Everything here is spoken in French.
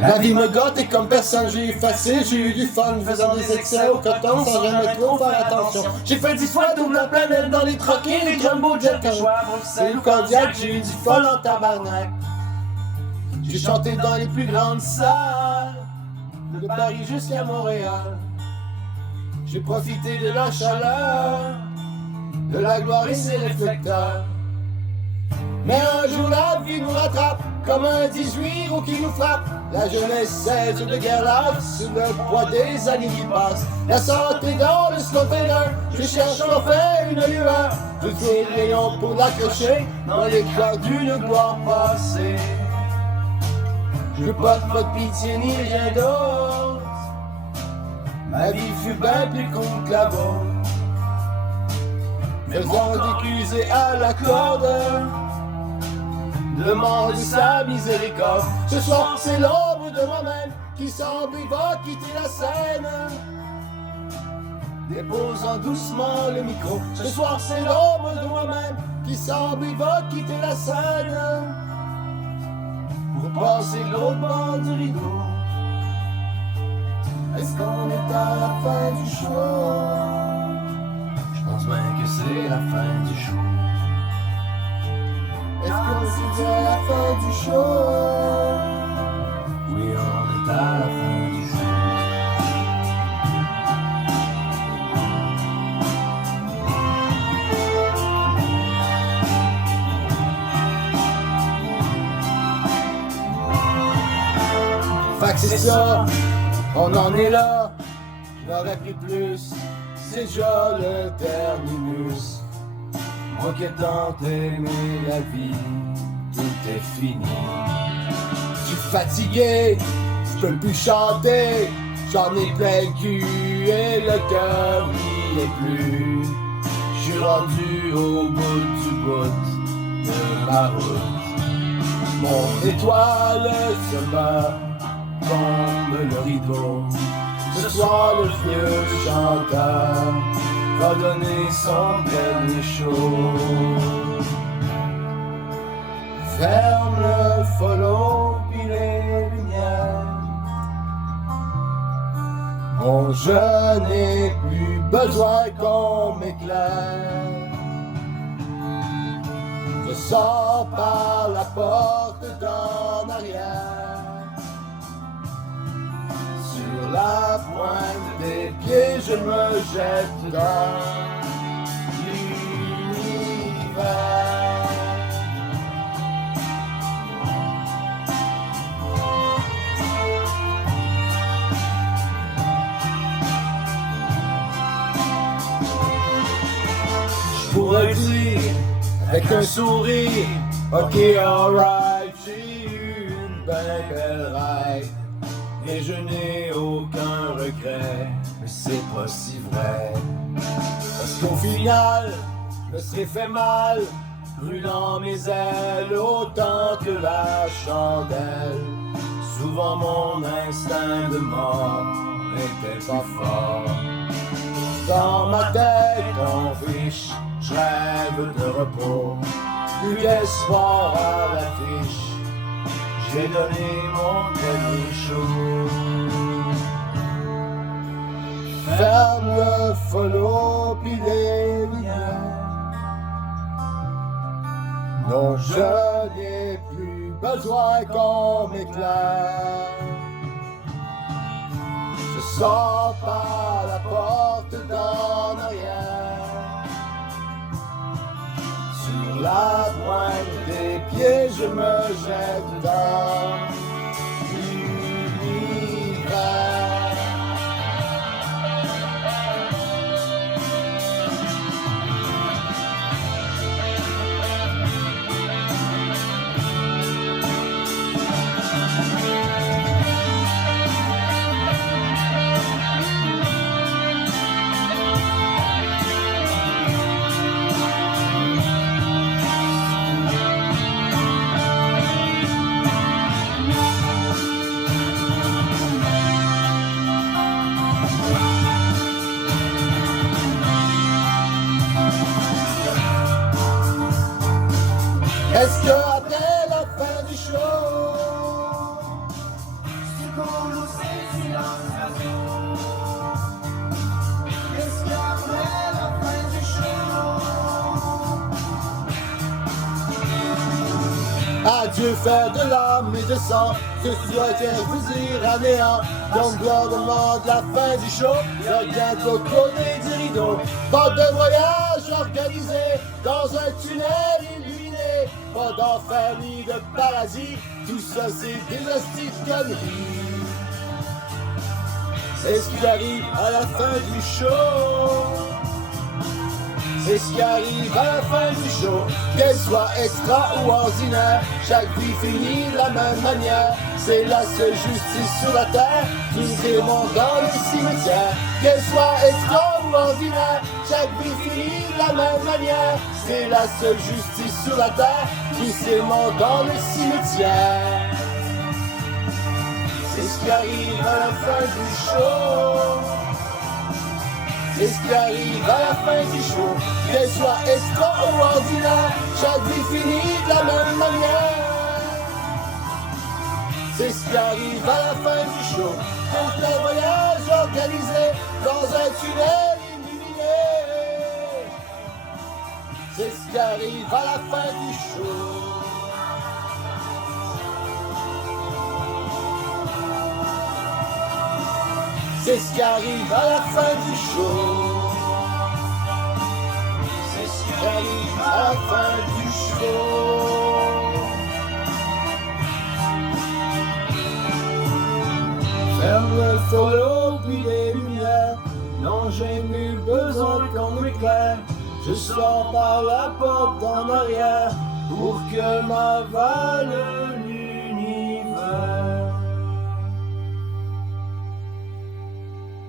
La vie me gâte et comme personne j'ai effacé. J'ai eu du fun faisant des excès au coton sans jamais trop faire attention. J'ai fait 10 fois double la planète dans les troquets, les jumbo jets c'est le cardiaque. J'ai eu du fun en tabarnak. J'ai chanté dans les plus grandes salles, de Paris jusqu'à Montréal. J'ai profité de la chaleur, de la gloire et ses réflecteurs. Mais un jour la vie nous rattrape, comme un 18 ou qui nous frappe. La jeunesse cesse de guerre lasse, sous le poids des années qui passent. La santé dans le scothainer, je cherche enfin une lueur. Je fais le rayon pour l'accrocher, dans les cœurs d'une gloire passée. Je veux pas de pitié ni rien d'autre. Ma vie fut bien plus courte que la vôtre. Faisons des cusées à la corde, demande sa miséricorde. Ce soir c'est l'ombre de moi-même qui semble va quitter la scène, déposant doucement le micro. Ce soir c'est l'ombre de moi-même qui semble va quitter la scène, pour passer l'autre bord du rideau. Est-ce qu'on est à la fin du show? Je pense bien que c'est la fin du show. Est-ce qu'on est à la fin du show? Oui, on est à la fin du show. Fait que c'est ça, on en est là. J'aurais pris plus, c'est déjà le terminus. Moi qui ai tant aimé la vie, tout est fini. Je suis fatigué, je peux plus chanter. J'en ai plein le cul et le cœur n'y est plus. Je suis rendu au bout du bout de ma route. Mon étoile se meurt, tombe le rideau. Ce soir le vieux chanteur va donner son dernier show. Ferme le follow puis les lumières. Bon, je n'ai plus besoin qu'on m'éclaire. Je sors par la porte d'en arrière. Sur la pointe des pieds, je me jette dans l'univers. Je pourrais dire avec un sourire, ok, alright, j'ai eu une bien belle ride. Et je n'ai aucun regret, mais c'est pas si vrai. Parce qu'au final, je me serais fait mal, brûlant mes ailes autant que la chandelle. Souvent mon instinct de mort n'était pas fort. Dans ma tête on fiche, je rêve de repos, plus d'espoir à l'affiche. J'ai donné mon dernier show. Ferme le follow puis les lumières. Non, je n'ai plus besoin qu'on m'éclaire. Je sors par la porte d'en arrière. Sur la pointe des pieds, je me jette dans l'univers. Adieu faire de l'âme et de sang, ce souhait est vous à néant. Dans le gouvernement de la fin du show, y'a bientôt côté du rideau. Pas de voyage organisé dans un tunnel illuminé. Pas d'enfer ni de paradis, tout ça c'est des hosties de conneries. C'est ce qui arrive à la fin du show. C'est ce qui arrive à la fin du show. Qu'elle soit extra ou ordinaire, chaque vie finit de la même manière. C'est la seule justice sur la terre, tous des mondes dans le cimetière. Qu'elle soit extra ou ordinaire, chaque vie finit de la même manière. C'est la seule justice sur la terre, tous ces mondes dans le cimetière. C'est ce qui arrive à la fin du show. C'est ce qui arrive à la fin du show. Qu'elle soit extra ou ordinaire, chaque vie finit de la même manière. C'est ce qui arrive à la fin du show. C'est un voyage organisé dans un tunnel illuminé. C'est ce qui arrive à la fin du show. C'est ce qui arrive à la fin du show. C'est ce qui arrive à la fin du show. Ferme le follow puis les lumières. Non, j'ai nul besoin qu'on m'éclaire. Je sors par la porte en arrière pour que ma valeur